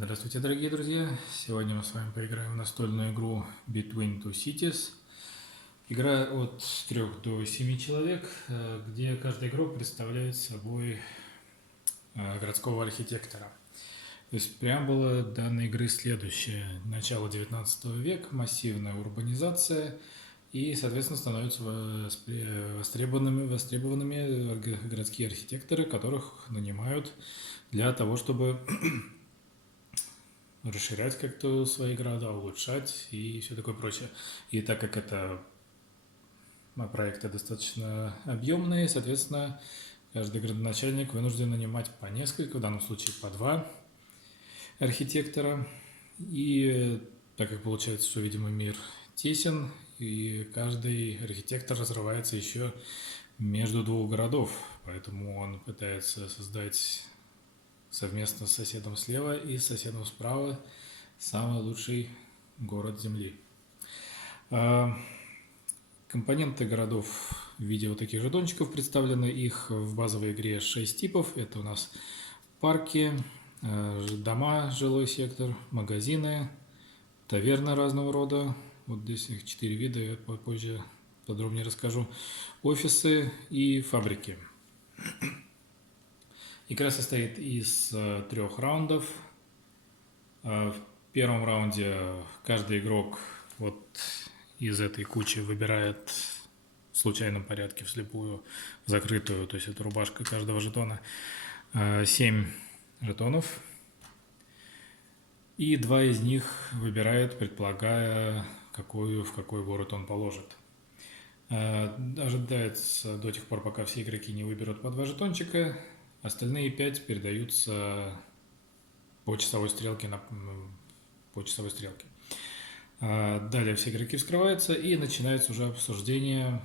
Здравствуйте, дорогие друзья! Сегодня мы с вами поиграем в настольную игру Between Two Cities. Игра от 3 до 7 человек, где каждый игрок представляет собой городского архитектора. То есть преамбула данной игры следующая. Начало 19 века, массивная урбанизация и, соответственно, становятся востребованными городские архитекторы, которых нанимают для того, чтобы расширять как-то свои города, улучшать и все такое прочее. И так как это проекты достаточно объемные, соответственно, каждый градоначальник вынужден нанимать по несколько, в данном случае по 2 архитектора. И так как получается, что, видимо, мир тесен, и каждый архитектор разрывается еще между 2 городов, поэтому он пытается создать совместно с соседом слева и с соседом справа самый лучший город Земли. Компоненты городов в виде вот таких жетончиков представлены. Их в базовой игре 6 типов. Это у нас парки, дома, жилой сектор, магазины, таверны разного рода. Вот здесь их 4 вида, я позже подробнее расскажу. Офисы и фабрики. Игра состоит из 3 раундов. В первом раунде каждый игрок вот из этой кучи выбирает в случайном порядке, вслепую, закрытую, то есть это рубашка каждого жетона, 7 жетонов. И 2 из них выбирает, предполагая, в какой город он положит. Ожидается до тех пор, пока все игроки не выберут по 2 жетончика. Остальные 5 передаются по часовой стрелке. Далее все игроки вскрываются и начинается уже обсуждение,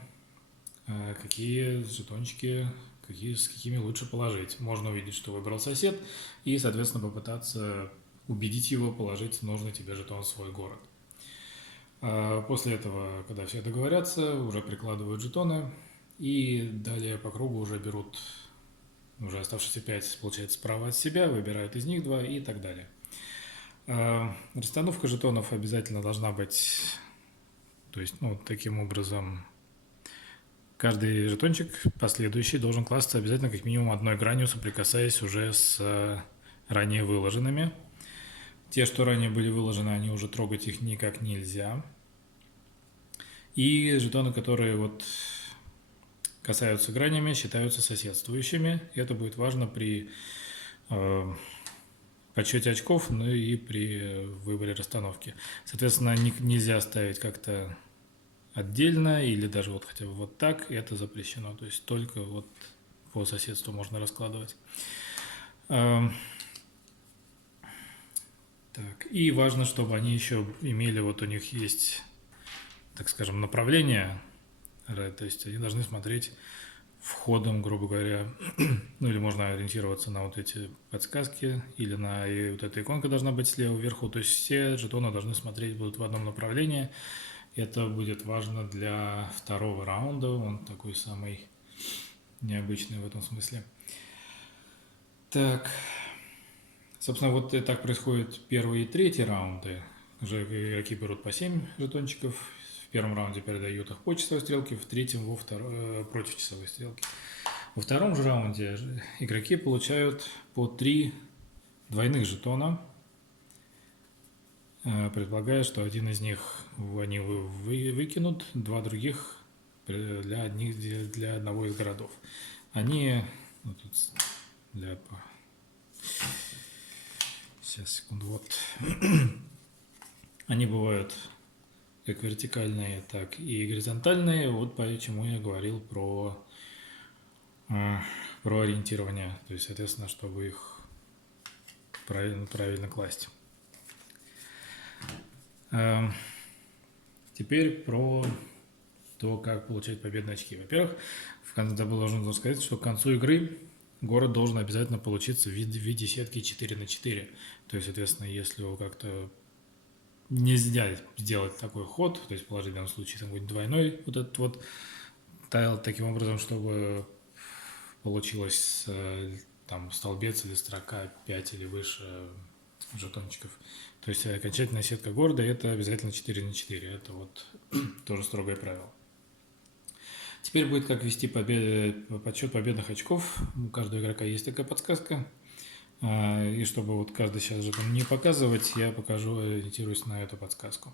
какие жетончики, с какими лучше положить. Можно увидеть, что выбрал сосед, и, соответственно, попытаться убедить его положить нужный тебе жетон в свой город. После этого, когда все договорятся, уже прикладывают жетоны, и далее по кругу уже берут уже оставшиеся 5, получается, справа от себя, выбирают из них 2 и так далее. Расстановка жетонов обязательно должна быть, то есть, таким образом, каждый жетончик последующий должен класться обязательно как минимум одной гранью, соприкасаясь уже с ранее выложенными. Те, что ранее были выложены, они уже трогать их никак нельзя. И жетоны, которые вот касаются гранями, считаются соседствующими. Это будет важно при подсчете очков, ну и при выборе расстановки. Соответственно, нельзя ставить как-то отдельно или даже вот хотя бы вот так, это запрещено. То есть только вот по соседству можно раскладывать. Так, и важно, чтобы они еще имели, вот у них есть, так скажем, направление, то есть они должны смотреть входом, грубо говоря, ну или можно ориентироваться на вот эти подсказки, или и вот эта иконка должна быть слева вверху, то есть все жетоны должны смотреть будут в одном направлении. Это будет важно для 2 раунда, он такой самый необычный в этом смысле. Так, собственно, вот так происходит 1 и 3 раунды. Уже игроки берут по 7 жетончиков. В первом раунде передают их по часовой стрелке, в третьем против часовой стрелки. Во втором же раунде игроки получают по 3 двойных жетона, предполагая, что один из них они выкинут, 2 других для одного из городов. Они сейчас, секунду, вот. Они бывают как вертикальные, так и горизонтальные. Вот почему я говорил про ориентирование. То есть, соответственно, чтобы их правильно класть. Теперь про то, как получать победные очки. Во-первых, должен сказать, что к концу игры город должен обязательно получиться в виде сетки 4×4. То есть, соответственно, если вы как-то нельзя сделать такой ход, то есть положить в данном случае там будет двойной вот этот вот тайл таким образом, чтобы получилось там столбец или строка 5 или выше жетончиков. То есть окончательная сетка города это обязательно 4 на 4. Это вот тоже строгое правило. Теперь будет как вести подсчет победных очков. У каждого игрока есть такая подсказка. И чтобы вот каждый сейчас жетон не показывать, я покажу, ориентируюсь на эту подсказку.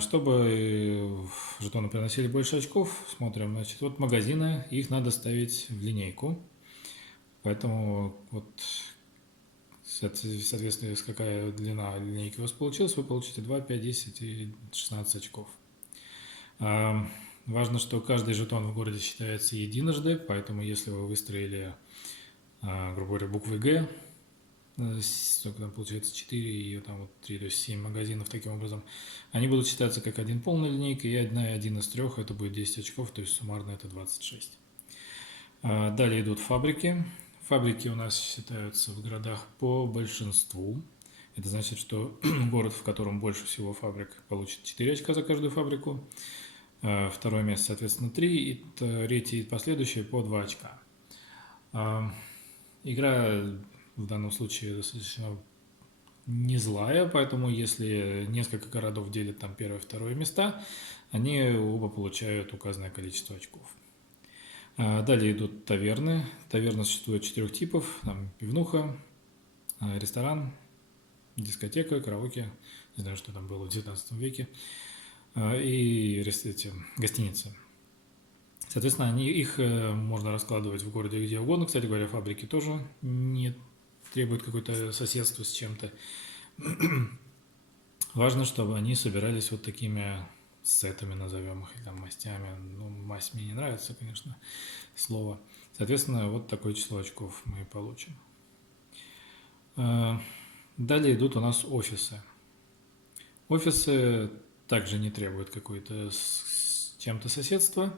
Чтобы жетоны приносили больше очков, смотрим, значит, вот магазины, их надо ставить в линейку. Поэтому вот, соответственно, какая длина линейки у вас получилась, вы получите 2, 5, 10 и 16 очков. Важно, что каждый жетон в городе считается единожды, поэтому если вы выстроили, грубо говоря, буквы Г, сколько там получается, 4 и там вот 3, то есть 7 магазинов таким образом, они будут считаться как один полная линейка, и один из трех, это будет 10 очков, то есть суммарно это 26. Далее идут фабрики. Фабрики у нас считаются в городах по большинству. Это значит, что город, в котором больше всего фабрик, получит 4 очка за каждую фабрику. Второе место, соответственно, 3, и третье и последующее по 2 очка. Игра в данном случае достаточно не злая, поэтому если несколько городов делят там первое и второе места, они оба получают указанное количество очков. Далее идут таверны. Таверны существует 4 типов. Там пивнуха, ресторан, дискотека, караоке. Не знаю, что там было в 19 веке. И гостиницы. Соответственно, их можно раскладывать в городе где угодно. Кстати говоря, фабрики тоже не требуют какое-то соседство с чем-то. Важно, чтобы они собирались вот такими сетами, назовем их, или там мастями. Ну, масть мне не нравится, конечно, слово. Соответственно, вот такое число очков мы получим. Далее идут у нас офисы. Офисы также не требуют какое-то с чем-то соседства.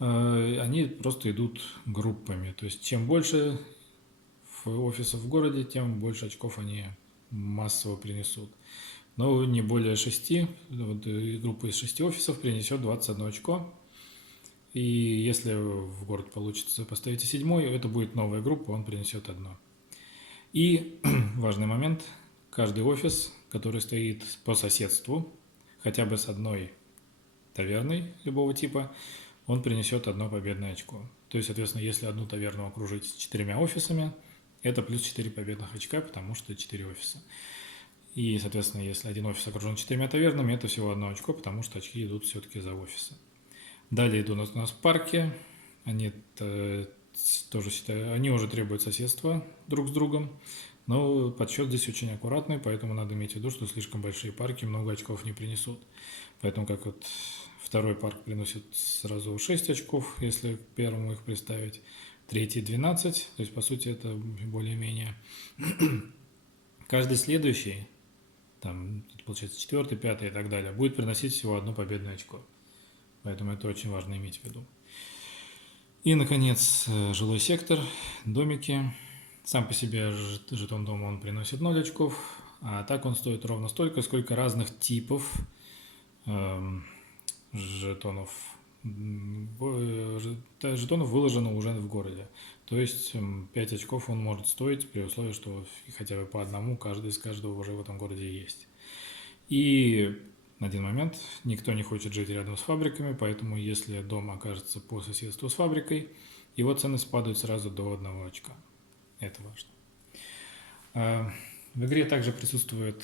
Они просто идут группами. То есть, чем больше офисов в городе, тем больше очков они массово принесут. Но не более 6. Вот, группа из 6 офисов принесет 21 очко. И если в город получится поставите 7, это будет новая группа, он принесет 1. И важный момент, каждый офис, который стоит по соседству, хотя бы с одной таверной любого типа, он принесет 1 победное очко. То есть, соответственно, если одну таверну окружить 4 офисами, это плюс 4 победных очка, потому что 4 офиса. И, соответственно, если один офис окружен 4 тавернами, это всего 1 очко, потому что очки идут все-таки за офисы. Далее идут у нас парки. Они тоже они уже требуют соседства друг с другом. Но подсчет здесь очень аккуратный, поэтому надо иметь в виду, что слишком большие парки много очков не принесут. Поэтому как вот второй парк приносит сразу 6 очков, если к первому их представить. Третий 12, то есть по сути это более-менее. Каждый следующий, там получается 4, 5 и так далее, будет приносить всего 1 победное очко. Поэтому это очень важно иметь в виду. И, наконец, жилой сектор, домики. Сам по себе жетон дома он приносит 0 очков, а так он стоит ровно столько, сколько разных типов жетонов выложено уже в городе. То есть 5 очков он может стоить при условии, что хотя бы по одному из каждого уже в этом городе есть. И один момент, никто не хочет жить рядом с фабриками, поэтому если дом окажется по соседству с фабрикой, его ценность падает сразу до 1 очка. Это важно. В игре также присутствует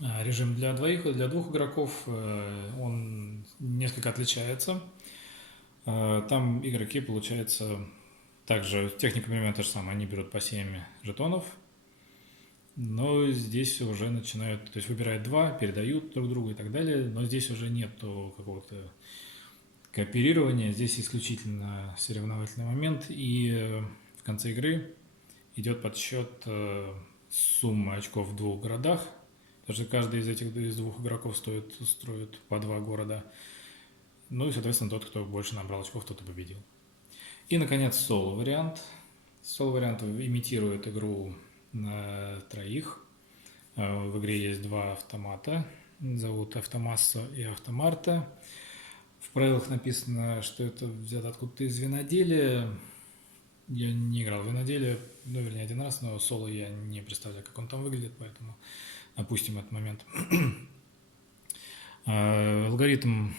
режим для 2 игроков, он несколько отличается. Там игроки, получается, также техника примерно та же самая, они берут по 7 жетонов, но здесь уже начинают, то есть выбирают 2, передают друг другу и так далее, но здесь уже нету какого-то кооперирования, здесь исключительно соревновательный момент, и в конце игры идет подсчет суммы очков в 2 городах, потому что каждый из 2 игроков строит по 2 города. Ну и, соответственно, тот, кто больше набрал очков, тот и победил. И, наконец, соло-вариант. Соло-вариант имитирует игру на 3. В игре есть 2 автомата, зовут Автомассо и В правилах написано, что это взято откуда-то из виноделия. Я не играл в деле, ну, вернее, один раз, но соло я не представляю, как он там выглядит, поэтому опустим этот момент. Алгоритм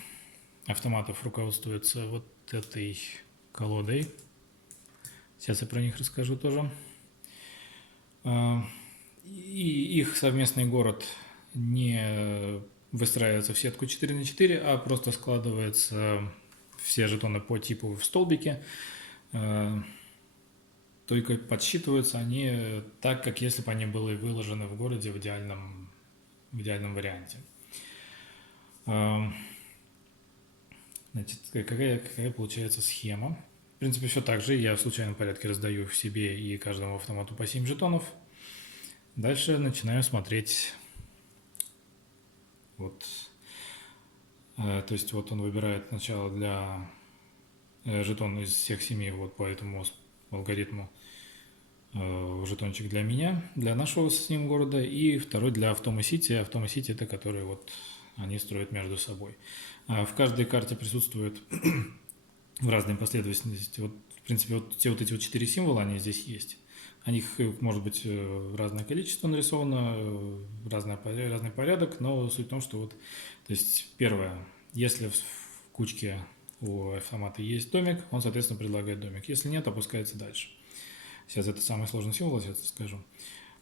автоматов руководствуется вот этой колодой. Сейчас я про них расскажу тоже. И их совместный город не выстраивается в сетку 4 на 4, а просто складывается все жетоны по типу в столбике. Только подсчитываются они так, как если бы они были выложены в городе в идеальном варианте. Значит, какая получается схема? В принципе, все так же. Я в случайном порядке раздаю в себе и каждому автомату по 7 жетонов. Дальше начинаю смотреть. Вот. То есть вот он выбирает сначала для жетон из всех 7 вот по этому алгоритму жетончик для меня, для нашего с ним города, и второй для Автома Сити. Автома Сити это которые вот они строят между собой. В каждой карте присутствует в разной последовательности. Вот, в принципе, вот все вот эти вот 4 символа, они здесь есть. О них может быть разное количество нарисовано, разный порядок, но суть в том, что вот, то есть первое, если в кучке у автомата есть домик, он, соответственно, предлагает домик. Если нет, опускается дальше. Сейчас это самый сложный символ, сейчас скажу.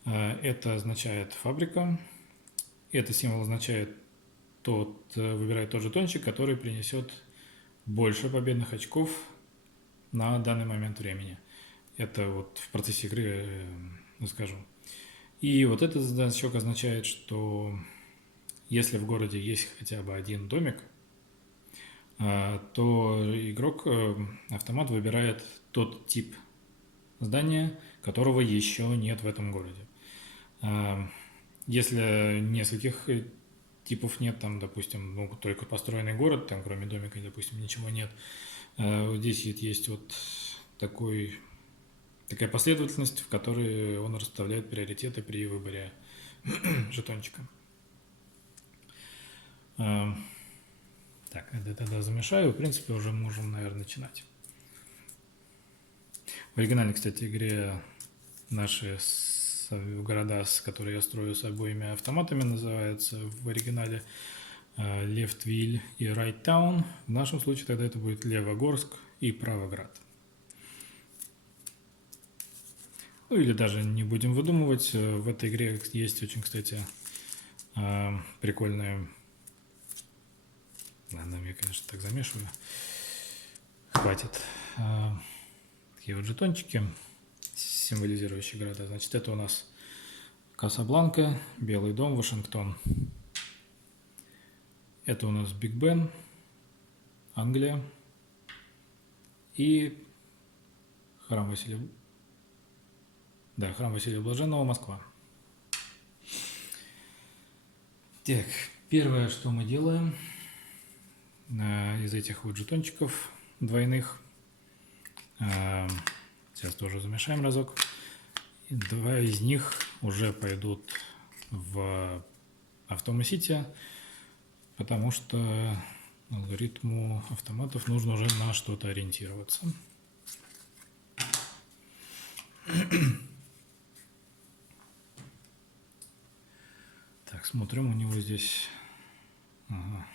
Это означает фабрика. Это символ означает выбирает тот жетончик, который принесет больше победных очков на данный момент времени. Это вот в процессе игры скажу. И вот этот значок означает, что если в городе есть хотя бы один домик, то игрок, автомат выбирает тот тип здания, которого еще нет в этом городе. Если нескольких типов нет, там, допустим, ну, только построенный город, там, кроме домика, допустим, ничего нет, здесь есть вот такая последовательность, в которой он расставляет приоритеты при выборе жетончика. Так, это тогда замешаю. В принципе, уже можем, наверное, начинать. В оригинальной, кстати, игре наши города, которые я строю с обоими автоматами, называются в оригинале Лефтвиль и Райттаун. В нашем случае тогда это будет Левогорск и Правоград. Ну или даже не будем выдумывать. В этой игре есть очень, кстати, прикольная... Ладно, я, конечно, так замешиваю. Хватит. Такие вот жетончики, символизирующие города. Значит, это у нас Касабланка, Белый дом, Вашингтон. Это у нас Биг Бен, Англия. И храм Василия... Да, храм Василия Блаженного, Москва. Так, первое, что мы делаем из этих вот жетончиков двойных, сейчас тоже замешаем разок, и два из них уже пойдут в Автома Сити, потому что алгоритму автоматов нужно уже на что-то ориентироваться. Так, смотрим, у него здесь... Ага.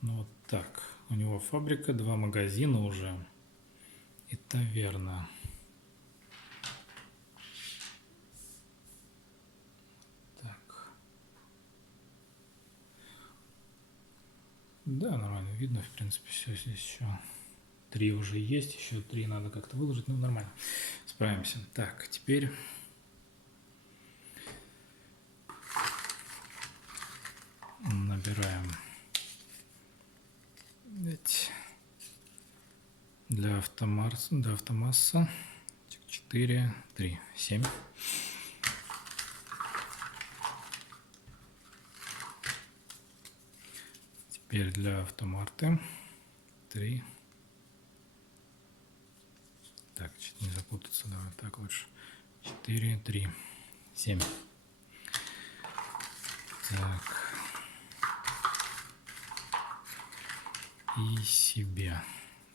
Ну вот так. У него фабрика, 2 магазина уже. И таверна. Так. Да, нормально видно, в принципе, все здесь еще. 3 уже есть, еще 3 надо как-то выложить, ну нормально. Справимся. Так, теперь... Набираем для автомасса 4, 3, 7. Теперь для автомарты 3. Так, чуть не запутаться, давай так лучше. 4, 3, 7. Так. И себе,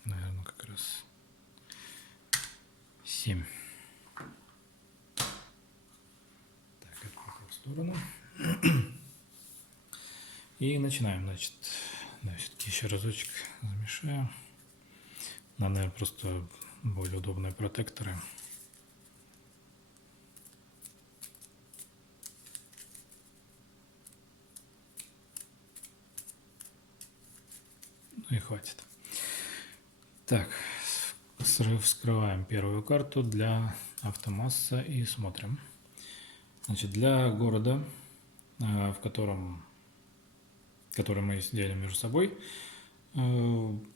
наверное, как раз 7. Так, это пока в сторону. И начинаем, значит, да, все-таки еще разочек замешаю. Нам, наверное, просто более удобные протекторы. Ну и хватит. Так, вскрываем первую карту для автомасса и смотрим. Значит, для города, который мы делим между собой,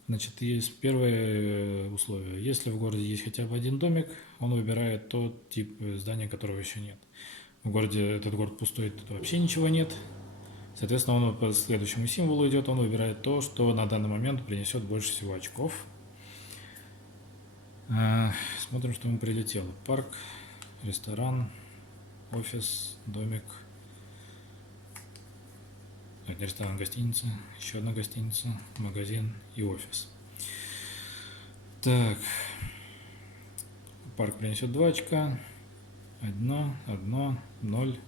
значит, есть первое условие. Если в городе есть хотя бы один домик, он выбирает тот тип здания, которого еще нет. В городе этот город пустой, тут вообще ничего нет. Соответственно, он по следующему символу идет, он выбирает то, что на данный момент принесет больше всего очков. Смотрим, что ему прилетело. Парк, ресторан, офис, домик. Это ресторан, гостиница, еще одна гостиница, магазин и офис. Так, парк принесет 2 очка. 1, 0,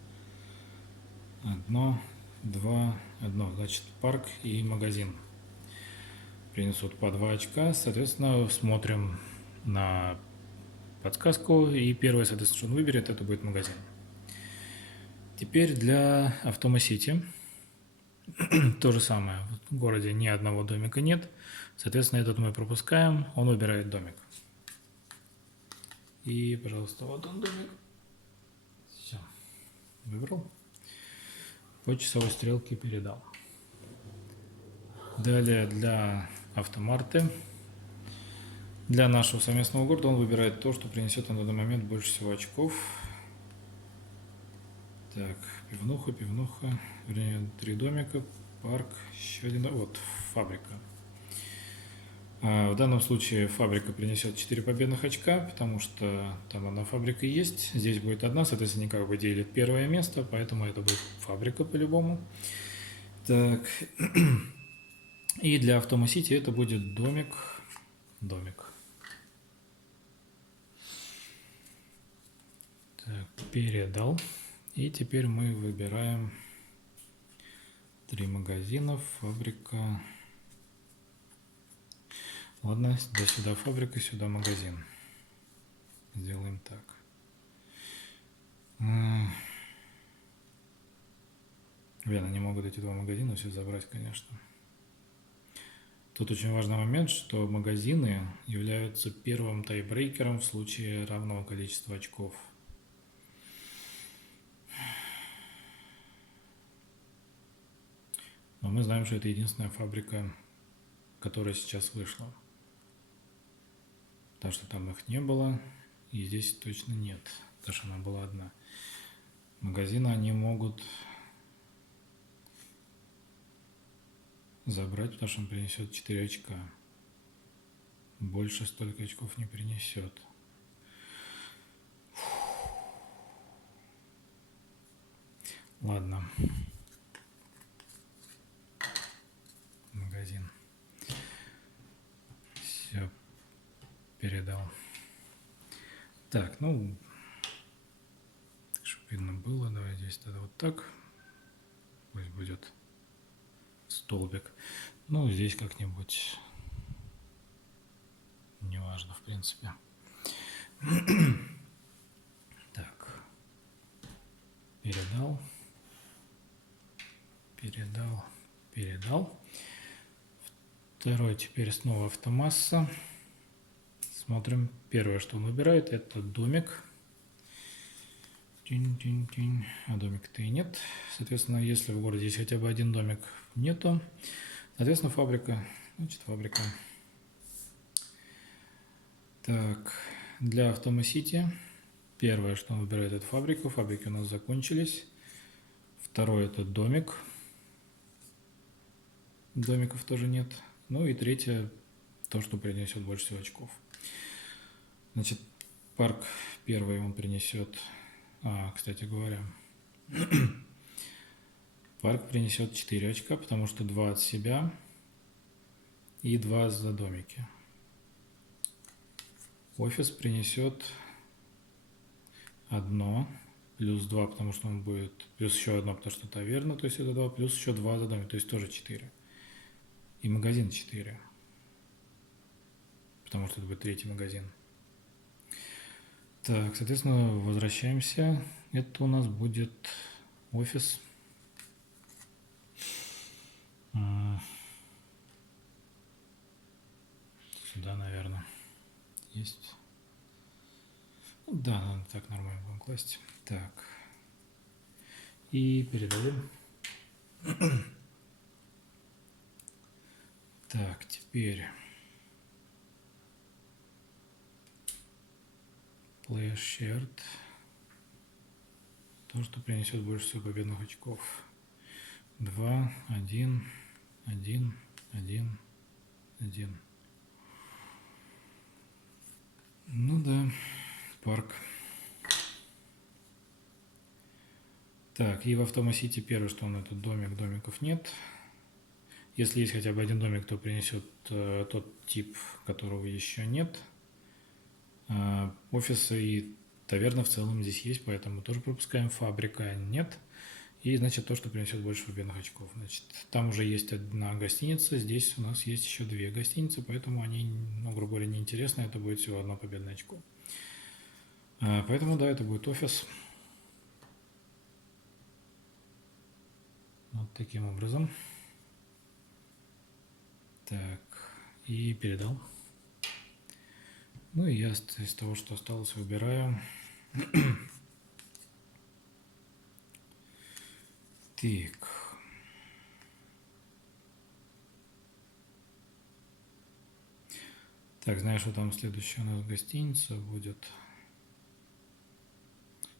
1, 2, 1. Значит, парк и магазин принесут по 2 очка. Соответственно, смотрим на подсказку. И первое, соответственно, что он выберет, это будет магазин. Теперь для Автома Сити. То же самое. В городе ни одного домика нет. Соответственно, этот мы пропускаем. Он выбирает домик. И, пожалуйста, вот он домик. Все. Выбрал. По часовой стрелке передал. Далее для Автомарты. Для нашего совместного города он выбирает то, что принесет на данный момент больше всего очков. Так, пивнуха, вернее, 3 домика, парк, еще один, вот, фабрика. В данном случае фабрика принесет 4 победных очка, потому что там одна фабрика есть, здесь будет одна, соответственно, никак бы делит первое место, поэтому это будет фабрика по-любому. Так, и для Автома Сити это будет домик. Так, передал. И теперь мы выбираем 3 магазина, фабрика. Ладно, сюда фабрика, сюда магазин. Сделаем так. Блин, они могут эти 2 магазина все забрать, конечно. Тут очень важный момент, что магазины являются первым тайбрейкером в случае равного количества очков. Но мы знаем, что это единственная фабрика, которая сейчас вышла. Потому что там их не было, и здесь точно нет, потому что она была одна. Магазины они могут забрать, потому что он принесет 4 очка. Больше столько очков не принесет. Ладно. Магазин. Все. Передал. Так, ну, чтобы видно было, давай здесь тогда вот так. Пусть будет столбик. Ну, здесь как-нибудь. Неважно, в принципе. Так. Передал. Второй теперь снова Автомасса. Смотрим. Первое, что он выбирает, это домик. А домик-то и нет. Соответственно, если в городе есть хотя бы один домик, нету. Соответственно, фабрика. Значит, фабрика. Так, для Автома Сити первое, что он выбирает, это фабрику. Фабрики у нас закончились. Второе, это домик. Домиков тоже нет. Ну и третье, то, что принесет больше всего очков. Значит, парк первый он принесет... кстати говоря, парк принесет 4 очка, потому что 2 от себя и 2 за домики. Офис принесет 1 плюс 2, потому что он будет, плюс еще 1, потому что таверна, то есть это 2, плюс еще 2 за домик, то есть тоже 4. И магазин 4, потому что это будет третий магазин. Так, соответственно, возвращаемся. Это у нас будет офис. Сюда, наверное, есть. Да, надо так нормально будем класть. Так. И передадим. Так, теперь Player Shared. То, что принесет больше всего победных очков. 2, 1, 1, 1, 1. Ну да, парк. Так, и в Автомасити первое, что он этот домик, домиков нет. Если есть хотя бы один домик, то принесет тот тип, которого еще нет. Офисы и таверна в целом здесь есть, поэтому тоже пропускаем. Фабрика нет. И, значит, то, что принесет больше победных очков. Значит, там уже есть одна гостиница, здесь у нас есть еще 2 гостиницы, поэтому они, ну, грубо говоря, неинтересны, это будет всего одно победное очко. Поэтому, да, это будет офис. Вот таким образом. Так, и передал. Ну и я из того, что осталось, выбираю. Так. Так, знаешь, что там следующая у нас гостиница будет?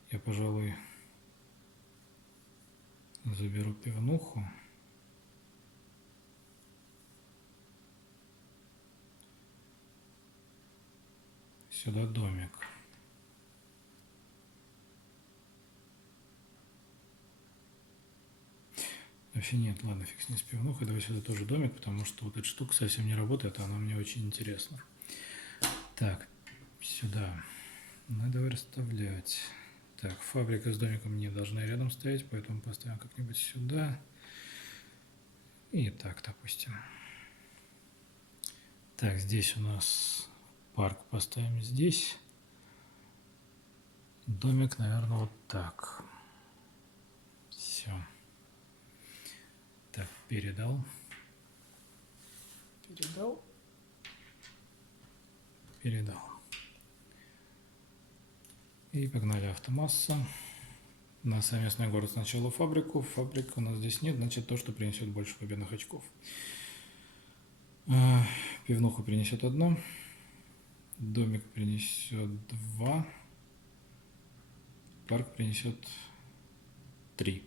Я, пожалуй, заберу пивнуху. Сюда домик. Вообще нет, ладно, фиг с ней с пивнухой. Давай сюда тоже домик, потому что вот эта штука совсем не работает, а она мне очень интересна. Так, сюда. Надо расставлять. Так, фабрика с домиком не должна рядом стоять, поэтому поставим как-нибудь сюда. И так, допустим. Так, здесь у нас парк поставим здесь. Домик, наверное, вот так. Все. Так, передал. Передал. Передал. И погнали Автомасса. На совместный город сначала фабрику. Фабрик у нас здесь нет, значит то, что принесет больше победных очков. Пивнуху принесет 1. Домик принесет 2. Парк принесет 3.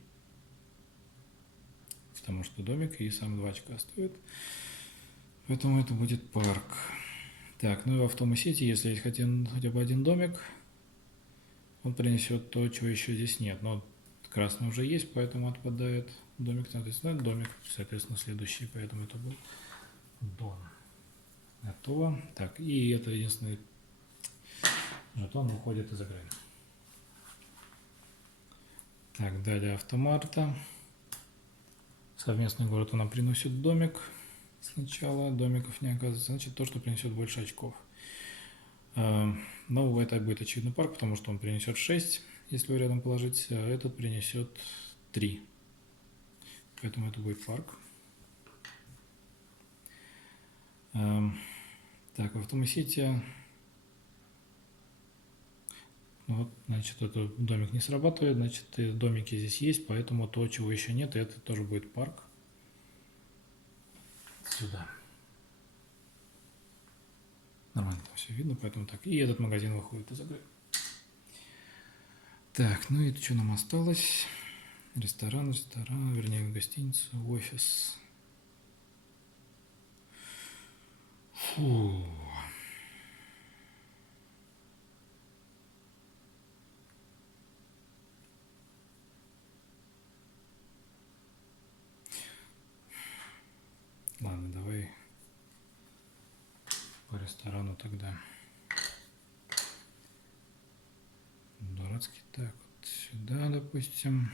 Потому что домик и сам 2 очка стоит. Поэтому это будет парк. Так, ну и в Автомасити, если есть хотя бы один домик, он принесет то, чего еще здесь нет. Но красный уже есть, поэтому отпадает домик, соответственно, домик, соответственно, следующий, поэтому это был дом. Готово. Так, и это единственный жетон выходит из игры. Так, далее Автомарта. Совместный город нам приносит домик. Сначала домиков не оказывается, значит то, что принесет больше очков. Но это будет очевидно парк, потому что он принесет 6, если вы рядом положить, а этот принесет 3. Поэтому это будет парк. Так, в Автомасити. Вот, значит, этот домик не срабатывает, значит, домики здесь есть, поэтому то, чего еще нет, это тоже будет парк. Сюда. Нормально там все видно, поэтому так. И этот магазин выходит из игры. Так, ну и что нам осталось? Ресторан, вернее, гостиница, офис. Фу. Ладно, давай по ресторану тогда. дурацкий. Так, вот сюда, допустим.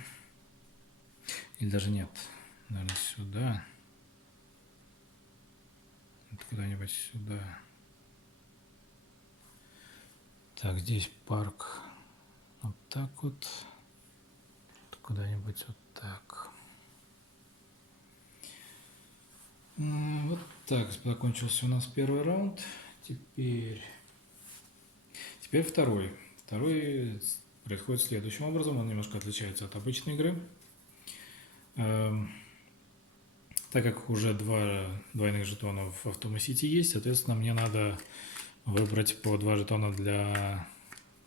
Или даже нет. Наверное, сюда. Вот куда-нибудь сюда. Так, здесь парк. Вот так вот. Куда-нибудь вот так. Вот так закончился у нас первый раунд. Теперь второй. Второй происходит следующим образом. Он немножко отличается от обычной игры. Так как уже два двойных жетона в Автомасити есть, соответственно, мне надо выбрать по 2 жетона для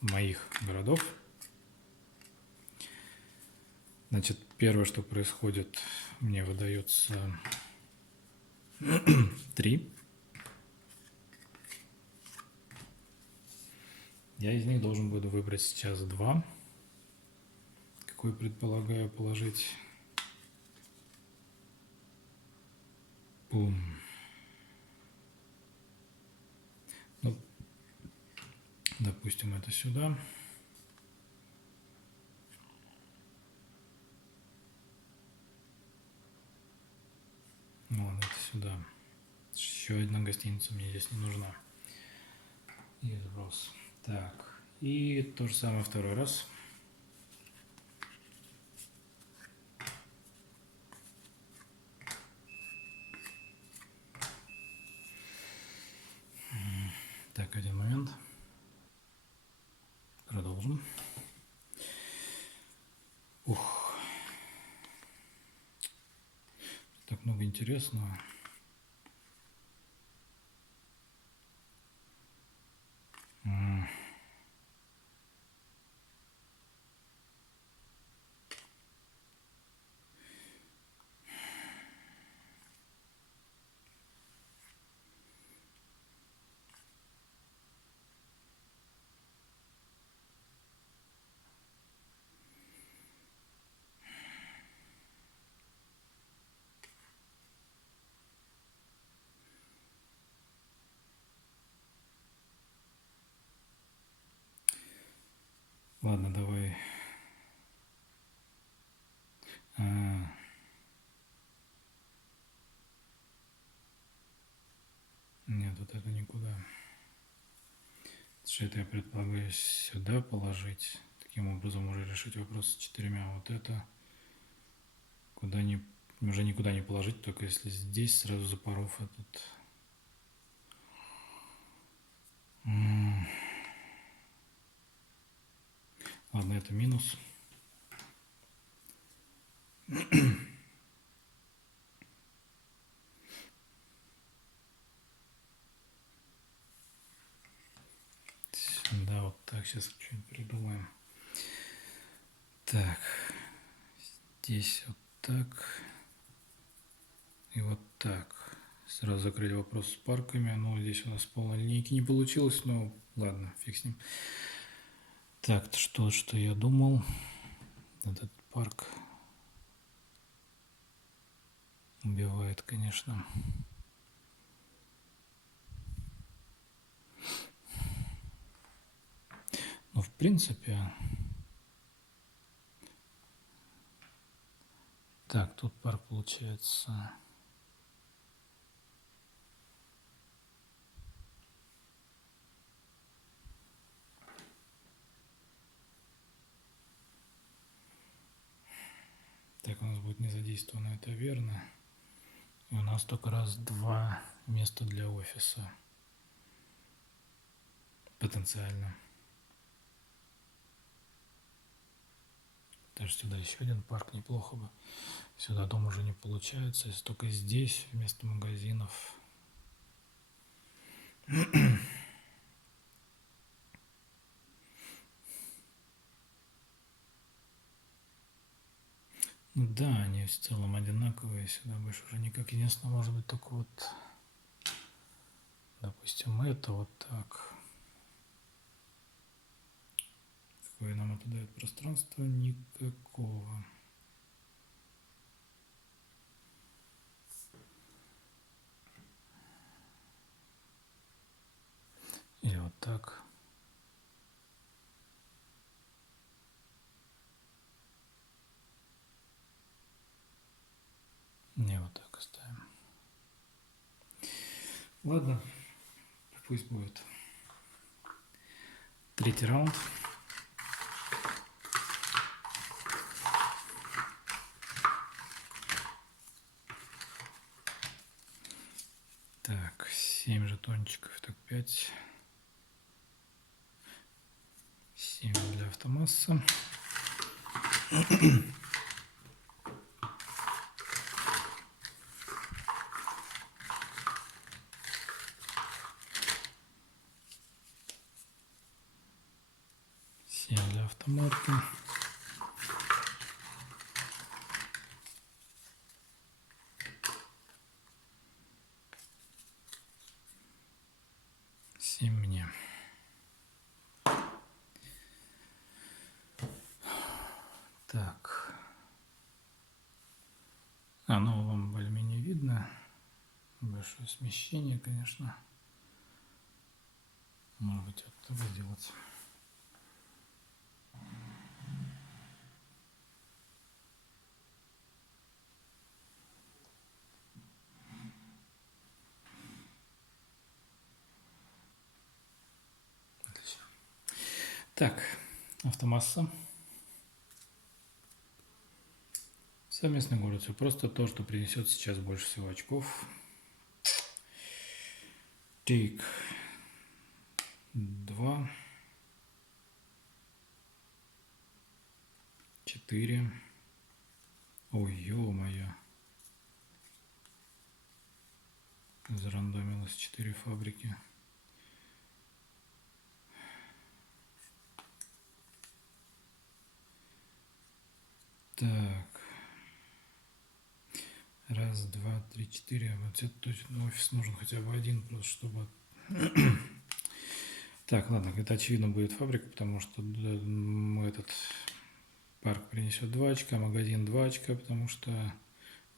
моих городов. Значит, первое, что происходит, мне выдается 3. Я из них должен буду выбрать сейчас 2. Какой предполагаю положить. Бум. Ну, допустим, это сюда. Ну ладно, это сюда. Еще одна гостиница мне здесь не нужна. И сброс. Так. И то же самое второй раз. Так, один момент. Продолжим. Ух. Так много интересного. Ладно, давай. Нет, вот это никуда. Это я предполагаю сюда положить. Таким образом уже решить вопрос с 4. Вот это уже никуда не положить, только если здесь сразу запоров этот. Ладно, это минус. Да, вот так, сейчас что-нибудь придумаем. Так, здесь вот так и вот так. Сразу закрыли вопрос с парками. Ну, здесь у нас полной линейки не получилось, но ладно, фиг с ним. Так, что я думал. Этот парк убивает, конечно. Но в принципе... Так, тут парк получается... Так, у нас будет не задействовано, это верно. И у нас только раз 2 места для офиса. Потенциально. Даже сюда еще один парк неплохо бы. Сюда дом уже не получается, если только здесь вместо магазинов. Ну да, они в целом одинаковые, сюда больше уже никак. Единственное, может быть, только вот, допустим, это вот так. Какое нам это дает пространство? Никакого. Или вот так. ставим. Ладно, пусть будет. Третий раунд. Так, 7 жетончиков, так 5. 7 для автомассы. Для автоматки. Мне. Так. Ну вам более-менее видно. Большое смещение, конечно. Может быть, вот это сделать. Отлично. Так, автомасса. Совместный город. Все просто то, что принесет сейчас больше всего очков. Take 2. 4. Ой, ё-моё. Зарандомилось 4 фабрики. Так. Раз, два, три, 4. Вот это точно офис нужен хотя бы один, просто чтобы... Так, ладно, это очевидно будет фабрика, потому что этот парк принесет 2 очка, магазин 2 очка, потому что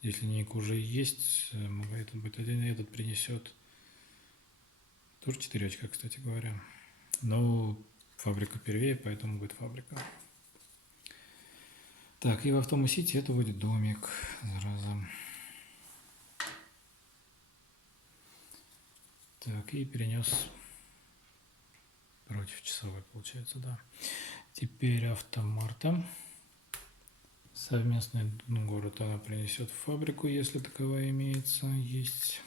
если ник уже есть, этот будет 1, и этот принесет тоже 4 очка, кстати говоря. Но фабрика первее, поэтому будет фабрика. Так, и в Автома Сити это будет домик, зараза. Так, и перенес против часовой, получается, да. Теперь Автомарта. Совместный город она принесет в фабрику, если таковая имеется, есть.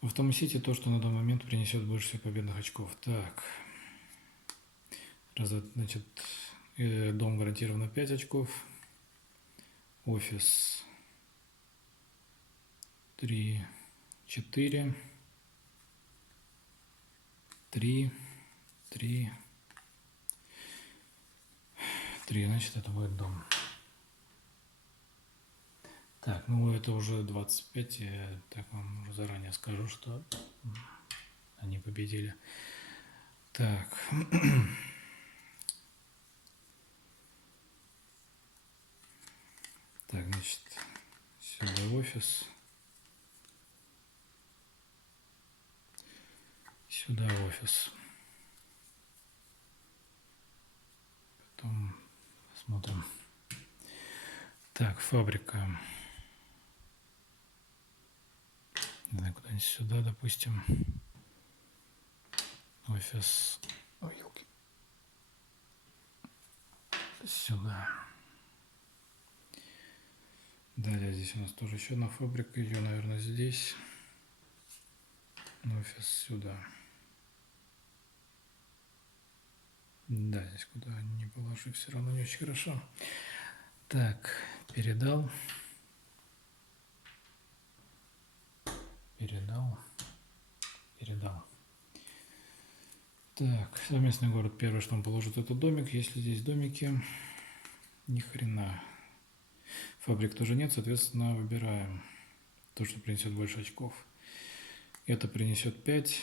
В Автома Сити то, что на данный момент принесет больше всего победных очков. Так. Значит, дом гарантированно 5 очков. Офис 3, 4. 3, 3. 3, значит, это будет дом. Так, ну это уже 25, я так вам уже заранее скажу, что они победили. Так. Так, значит, сюда офис. Сюда офис. Потом посмотрим. Так, фабрика. Давай куда-нибудь сюда, допустим. Офис. Ой, елки. Сюда. Далее здесь у нас тоже еще одна фабрика. Ее, наверное, здесь. Офис сюда. Да, здесь куда не положу, все равно не очень хорошо. Так, передал. Так, совместный город. Первое, что он положит, это домик. Если здесь домики, ни хрена. Фабрик тоже нет, соответственно, выбираем то, что принесет больше очков. Это принесет 5.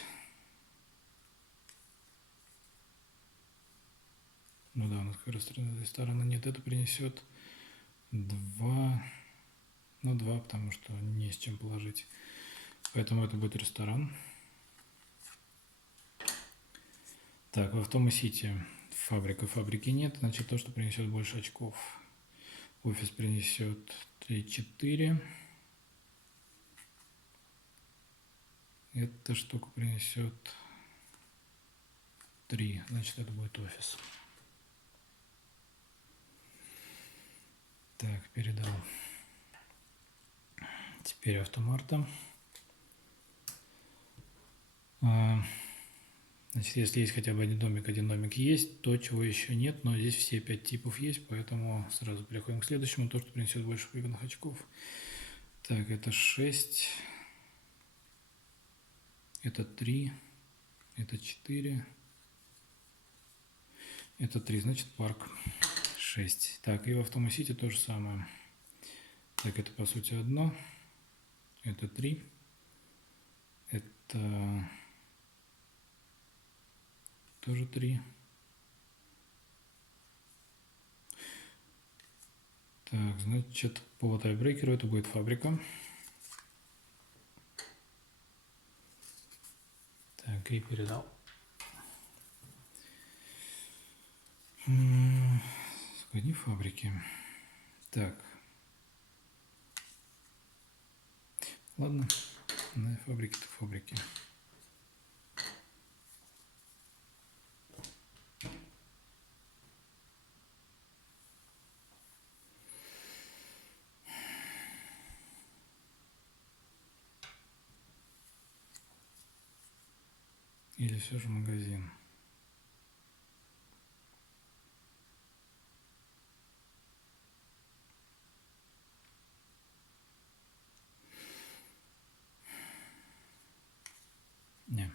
Ну да, у нас как раз ресторана нет. Это принесет 2. Ну, 2, потому что не с чем положить. Поэтому это будет ресторан. Так, в Автома Сити фабрики нет, значит то, что принесет больше очков. Офис принесет 4. Эта штука принесет 3. Значит, это будет офис. Так, передал. Теперь автомарта. Значит, если есть хотя бы один домик есть, то чего еще нет, но здесь все 5 типов есть, поэтому сразу переходим к следующему, то, что принесет больше выгодных очков. Так, это 6, это 3, это 4, это 3, значит парк 6. Так, и в Автомасити то же самое. Так, это по сути одно, это 3, это тоже 3. Так, значит, по тайбрейкеру это будет фабрика. Так, и передал. Сходи фабрики. Так. Ладно, на фабрике-то фабрики. Или все же магазин. Не.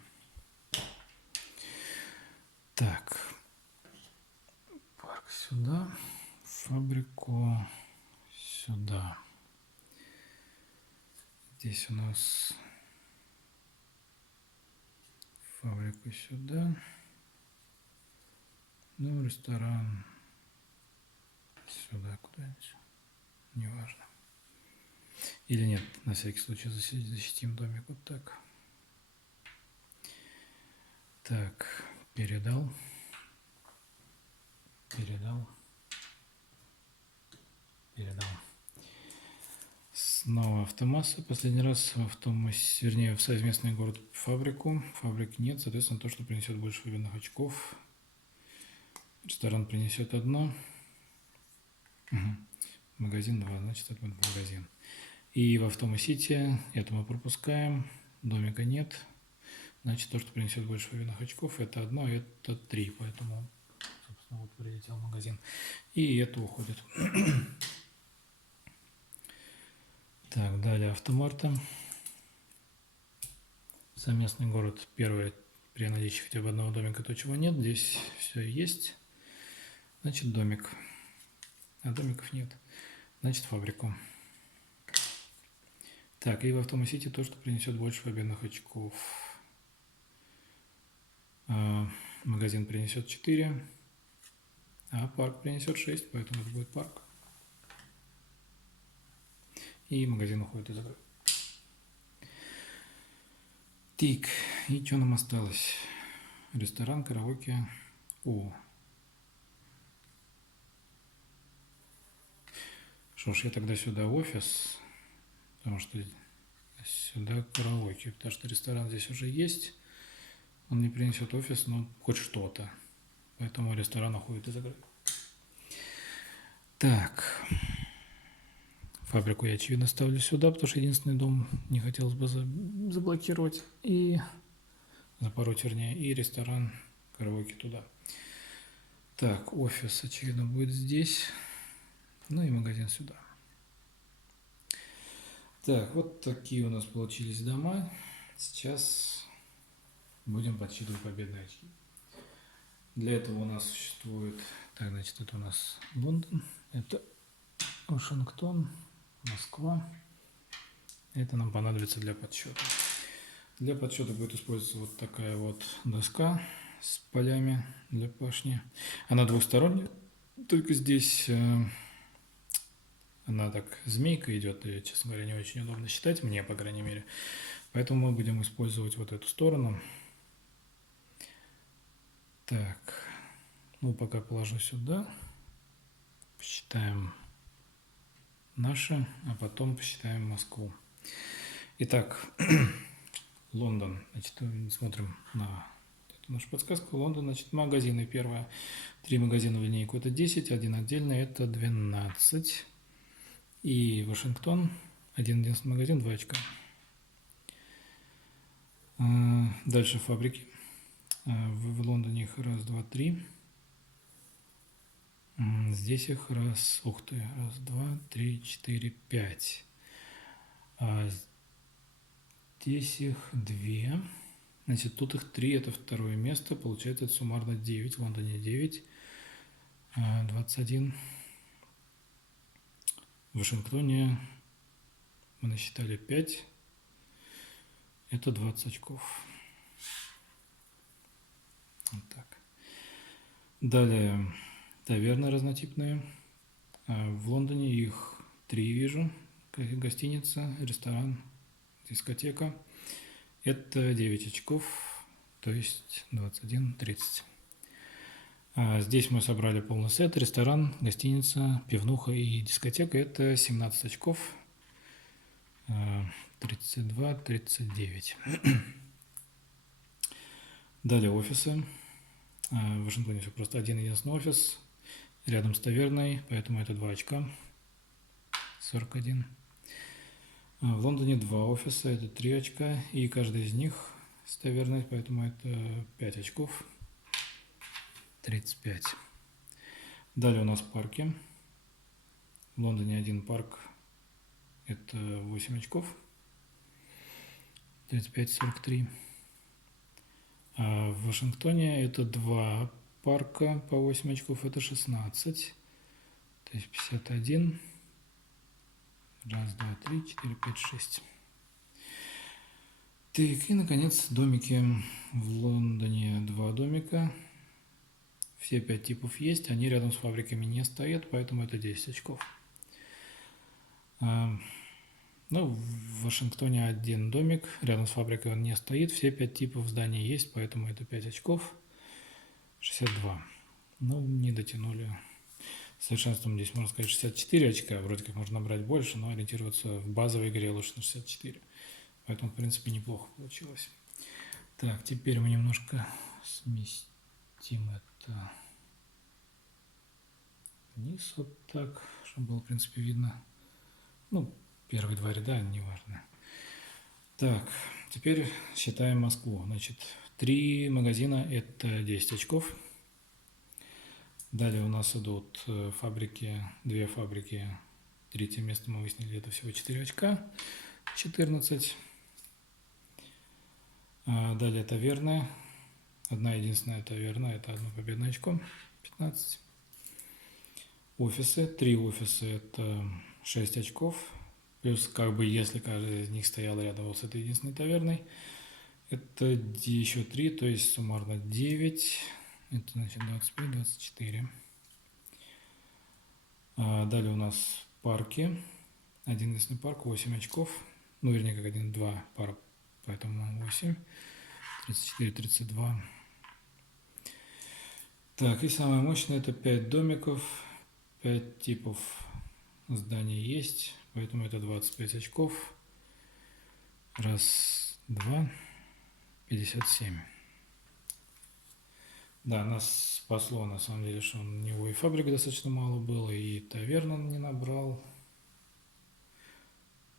Так. Парк сюда. Фабрику сюда. Здесь у нас фабрику сюда. Ну, ресторан сюда куда-нибудь. Неважно. Или нет, на всякий случай защитим домик вот так. Так, передал. Снова автомасса. Последний раз в автомассе, вернее, в совместный город фабрику. Фабрики нет, соответственно, то, что принесет больше выгодных очков. Ресторан принесет 1. Магазин 2, значит, это будет магазин. И в Автомасити это мы пропускаем. Домика нет. Значит, то, что принесет больше выгодных очков, это 1, это 3. Поэтому, собственно, вот прилетел магазин. И это уходит. Так, далее Автомарта. Совместный город. Первое, при наличии хотя бы одного домика, то, чего нет. Здесь все есть. Значит, домик. А домиков нет. Значит, фабрику. Так, и в Автомасити то, что принесет больше победных очков. Магазин принесет 4, а парк принесет 6, поэтому это будет парк. И магазин уходит из игры. Так, и что нам осталось? Ресторан, караоке. О. Что ж, я тогда сюда офис, потому что сюда караоке, потому что ресторан здесь уже есть. Он не принесет офис, но хоть что-то. Поэтому ресторан уходит из игры. Так. Фабрику я, очевидно, ставлю сюда, потому что единственный дом не хотелось бы заблокировать. И запороть, вернее, и ресторан, караоке туда. Так, офис, очевидно, будет здесь. Ну и магазин сюда. Так, вот такие у нас получились дома. Сейчас будем подсчитывать победные очки. Для этого у нас существует... Так, значит, это у нас Лондон, это Вашингтон, Москва. Это нам понадобится для подсчета. Для подсчета будет использоваться вот такая вот доска с полями для пашни. Она двусторонняя, только здесь она так змейка идет, и, честно говоря, не очень удобно считать, мне, по крайней мере. Поэтому мы будем использовать вот эту сторону. Так, ну пока положу сюда. Посчитаем наши, а потом посчитаем Москву. Итак, Лондон. Значит, смотрим на эту нашу подсказку. Лондон, значит, магазины. Первое. 3 магазина в линейку – это 10, один отдельный – это 12. И Вашингтон, один единственный магазин, 2 очка. Дальше фабрики. В Лондоне их раз, два, три. Здесь их раз, ух ты, раз, два, три, четыре, пять. Здесь их 2. Значит, тут их 3, это второе место. Получается, это суммарно 9. В Лондоне 9. 21. В Вашингтоне мы насчитали 5. Это 20 очков. Вот так. Далее таверны разнотипные. В Лондоне их 3 вижу. Гостиница, ресторан, дискотека. Это 9 очков, то есть 21, 30. Здесь мы собрали полный сет. Ресторан, гостиница, пивнуха и дискотека. Это 17 очков. 32, 39. Далее офисы. В Вашингтоне все просто один единственный офис. Рядом с таверной, поэтому это 2 очка. 41. В Лондоне 2 офиса, это 3 очка. И каждый из них с таверной, поэтому это 5 очков. 35. Далее у нас парки. В Лондоне один парк, это 8 очков. 35, 43. А в Вашингтоне это 2 парка по 8 очков, это 16. То есть 51. Раз, два, три, 4, 5, 6. Так, и, наконец, домики. В Лондоне 2 домика. Все 5 типов есть, они рядом с фабриками не стоят, поэтому это 10 очков. Ну, в Вашингтоне 1 домик, рядом с фабрикой он не стоит, все 5 типов зданий есть, поэтому это 5 очков. 62. Ну, не дотянули. Совершенством здесь можно сказать 64 очка, вроде как можно набрать больше, но ориентироваться в базовой игре лучше на 64. Поэтому, в принципе, неплохо получилось. Так, теперь мы немножко сместим это вниз вот так, чтобы было, в принципе, видно. Ну, первые 2 ряда, неважно. Так, теперь считаем Москву. Значит, 3 магазина – это 10 очков. Далее у нас идут фабрики, 2 фабрики. Третье место мы выяснили, это всего 4 очка, 14. Далее таверны. Одна единственная таверна, это 1 победное очко, 15. Офисы. 3 офиса, это 6 очков. Плюс, как бы, если каждый из них стоял рядом с этой единственной таверной, это еще 3, то есть суммарно 9. Это значит 25, 24. Далее у нас парки. Один единственный парк, 8 очков. Ну, вернее, как 1-2 пара, поэтому 8. 34, 32. Так, и самое мощное это 5 домиков. 5 типов зданий есть, поэтому это 25 очков. Раз, два, 57. Да, нас спасло, на самом деле, что у него и фабрик достаточно мало было, и таверн он не набрал.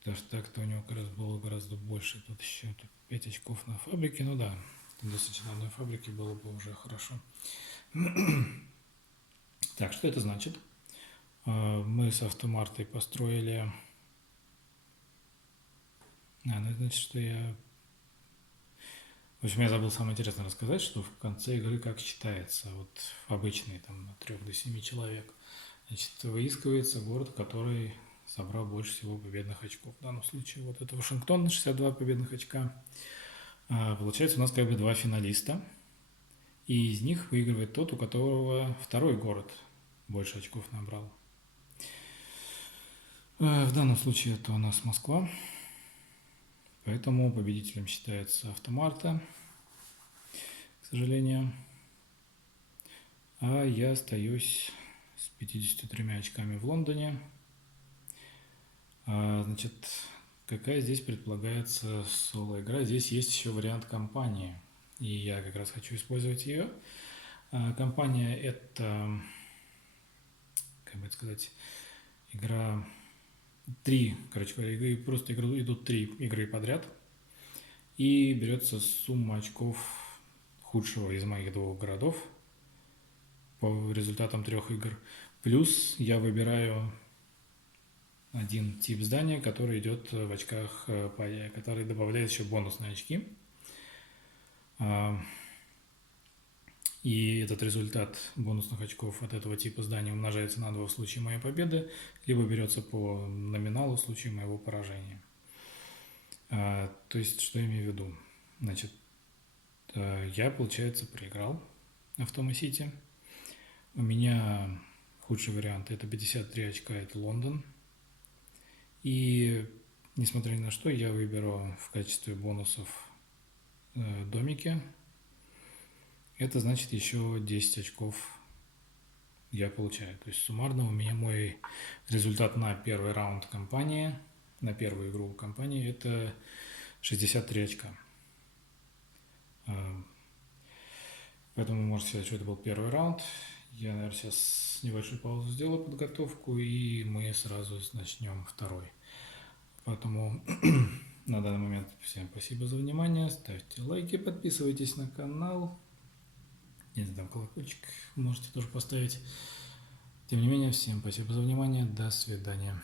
Даже так-то у него как раз было гораздо больше. Тут еще 5 очков на фабрике. Ну да, достаточно одной фабрики было бы уже хорошо. Так, что это значит? Мы с Автомартой построили... это значит, что я... В общем, я забыл самое интересное рассказать, что в конце игры как считается, вот обычный, там, от 3 до 7 человек. Значит, выискивается город, который собрал больше всего победных очков. В данном случае вот это Вашингтон, 62 победных очка. Получается, у нас как бы 2 финалиста. И из них выигрывает тот, у которого второй город больше очков набрал. В данном случае это у нас Москва. Поэтому победителем считается Автомарта, к сожалению. А я остаюсь с 53 очками в Лондоне. Значит, какая здесь предполагается соло-игра? Здесь есть еще вариант кампании, и я как раз хочу использовать ее. Кампания – это, как бы это сказать, игра... короче говоря, просто идут 3 игры подряд, и берется сумма очков худшего из моих 2 городов по результатам 3 игр. Плюс я выбираю один тип здания, который идет в очках поля, который добавляет еще бонусные очки. И этот результат бонусных очков от этого типа здания умножается на 2 в случае моей победы, либо берется по номиналу в случае моего поражения. То есть, что я имею в виду? Значит, я, получается, проиграл в Тома Сити. У меня худший вариант – это 53 очка, это Лондон. И, несмотря ни на что, я выберу в качестве бонусов домики. Это значит еще 10 очков я получаю. То есть суммарно у меня мой результат на первый раунд кампании, на первую игру кампании, это 63 очка. Поэтому можете сказать, что это был первый раунд. Я, наверное, сейчас небольшую паузу сделаю, подготовку, и мы сразу начнем второй. Поэтому на данный момент всем спасибо за внимание. Ставьте лайки, подписывайтесь на канал. Если там колокольчик можете тоже поставить. Тем не менее, всем спасибо за внимание. До свидания.